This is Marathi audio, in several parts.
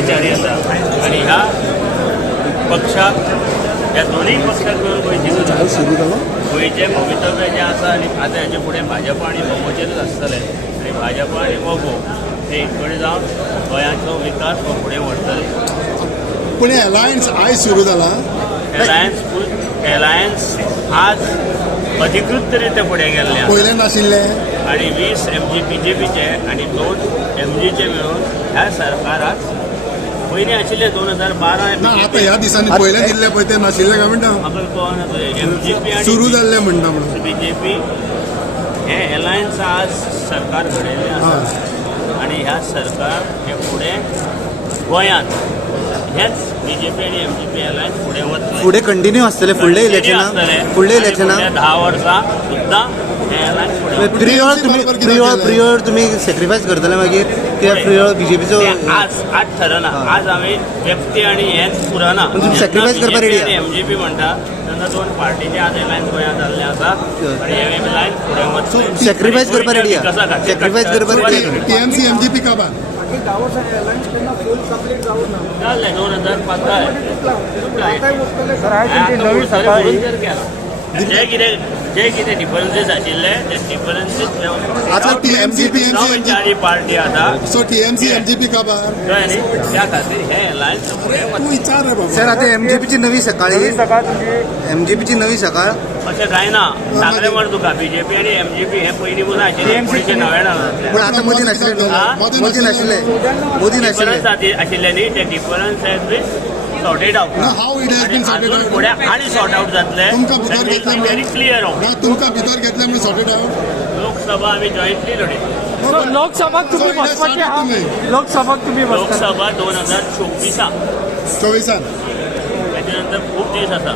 विचारी आसा आनी ह्या पक्षाक ह्या दोनूय पक्षाक मेळून गोंयची गोंयचें भवितव्य जें आसा आनी आतां हेचे फुडें भाजप आनी मोमोचेरूच आसतलें आनी भाजप आनी मोमो हे एककडे जावन गोंयाचो विकास हो फुडें व्हरतले. पूण एलायन्स आयज सुरू जाला. एलायन्स आज अधिकृत रित्या फुडें गेल्ले पयलें नाशिल्ले आनी 20 MG BJPचे आनी 2 MGचे मेळून ह्या सरकाराक पयलीं आशिल्ले 2012 ना आतां ह्या दिसांनी पयलें दिल्ले पळय ते नाशिल्ले काय म्हणटा म्हाका कळना MGP आनी सुरू जाल्ले म्हणटा म्हणून BJP हे एलायन्स आज सरकार घडयल्लें आसा आनी ह्या सरकार हे फुडें गोंयांत हेच BJP आनी MGP एलायन्स फुडें वतले. फुडें कंटिन्यू आसतले फुडले इलेक्शना 10 वर्सां सुद्दां हे एलायन्स फुडें प्रियोर तुम्ही सॅक्रिफायस करतले मागीर कित्याक प्रियोर बीजेपीचो आज ठरना. आज हांवें व्यक्ती आनी हेंच पुरना. सॅक्रिफायस करपाक रेडी आहा. MGP म्हणटा तेन्ना 2 पार्टीचे आज एलायन्स गोंयांत जाल्ले आसा आनी हे एलायन्स फुडें वतले. सॅक्रिफायस करपाक रेडी आहा. सॅक्रिफायस करपाक रेडी आहा. TMC MGP काबार जाल्ले 2015 जे कितें डिफरन्सीस आशिल्ले ते डिफरन्सीस आतां TMC पार्टी आतां सो TMC MGP काबार कळ्ळें न्ही. त्या खातीर हे एलायन्स फुडें तूं वतले. विचार रे बाबा. सर आता MGPची नवी सकाळ अशें जायना. सांगलें म्हण तुका BJP आनी MGP हे पयलीं पसून आशिल्ले 1999 पण आता मोदी नाशिल्ले डिफरन्स आशिल्ले न्ही ते difference has been sorted out. How it has been sorted out. फुडें आनी सॉर्ट आउट जातले. तुमकां भितर घेतले व्हेरी क्लियर ऑफ ना तुमकां भितर घेतले म्हणून सॉर्टेड आउट. लोकसभा आमी जॉयंटली लढयतली. लोकसभाक तुम्ही बसपाचे आहात. लोकसभाक तुम्ही बसता. लोकसभा 2024 24 त्याच्या नंतर खूप दीस आसा.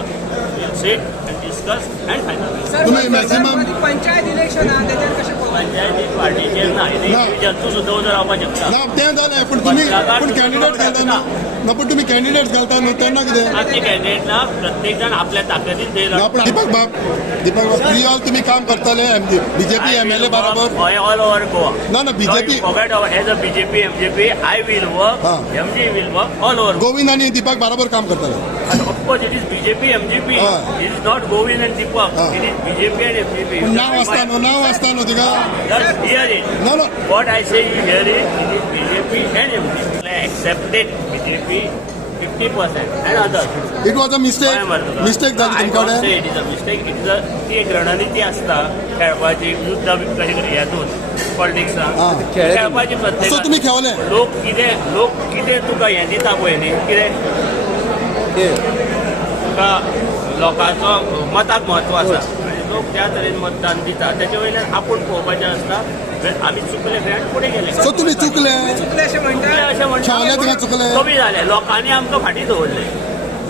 Will seat and discuss and final. तुम्ही मॅक्सिमम पंचायत इलेक्शन आहा त्याच्यात कशें पंचायती पार्टीचेर ना जनतू सुद्धा उजो रावपाक शकता. ना तें जालें पूण तुमी पूण कॅन्डिडेट घालता ना पूण तुमी कॅन्डिडेट घालता न्हू तेन्ना कितें आमचे कॅन्डिडेट ना प्रत्येक जण आपल्या ताकदीन ना दिला. पूण दीपक बाब प्रियल तुमी काम करतले BJP MLA बरोबर ऑल ओव्हर गोवा. ना ना BJP forget as a BJP MGP I will work हा. MG will work all over. Govind आणि दीपक बरोबर काम करतले. And of course, it is BJP, MGP. It is not Govind and Deepak. It is BJP and MGP. नाव असता न्हू तिका. Just hear it. No. What I say, you hear it. It is BJP and MGP. I accepted BJP 50% and others. It was a mistake झाली I don't तुमकडे. say it is a mistake. It is a ती एक रणनीती असता खेळपाची युद्ध कशी ह्यातून पॉलिटिक्सांत खेळपाची सो तुम्ही प्रत्येक खेळले लोक कितें तुका हें दिता पळय न्ही कितें तुका लोकांचो मताक म्हत्व आसा आनी लोक त्या तरेन मतदान दिता त्याच्या वयल्यान आपूण पळोवपाचें आसता आमी चुकले खंय आनी फुडें गेले. सो तुम्ही चुकले अशें म्हणटा खेळले तिका चुकले कमी जालें. लोकांनी आमकां फाटीं दवरले.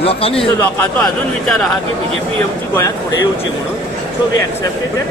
लोकांनी लोकांचो अजून विचार आहा की BJP येवची गोंयांत फुडें येवची म्हणून. So we accepted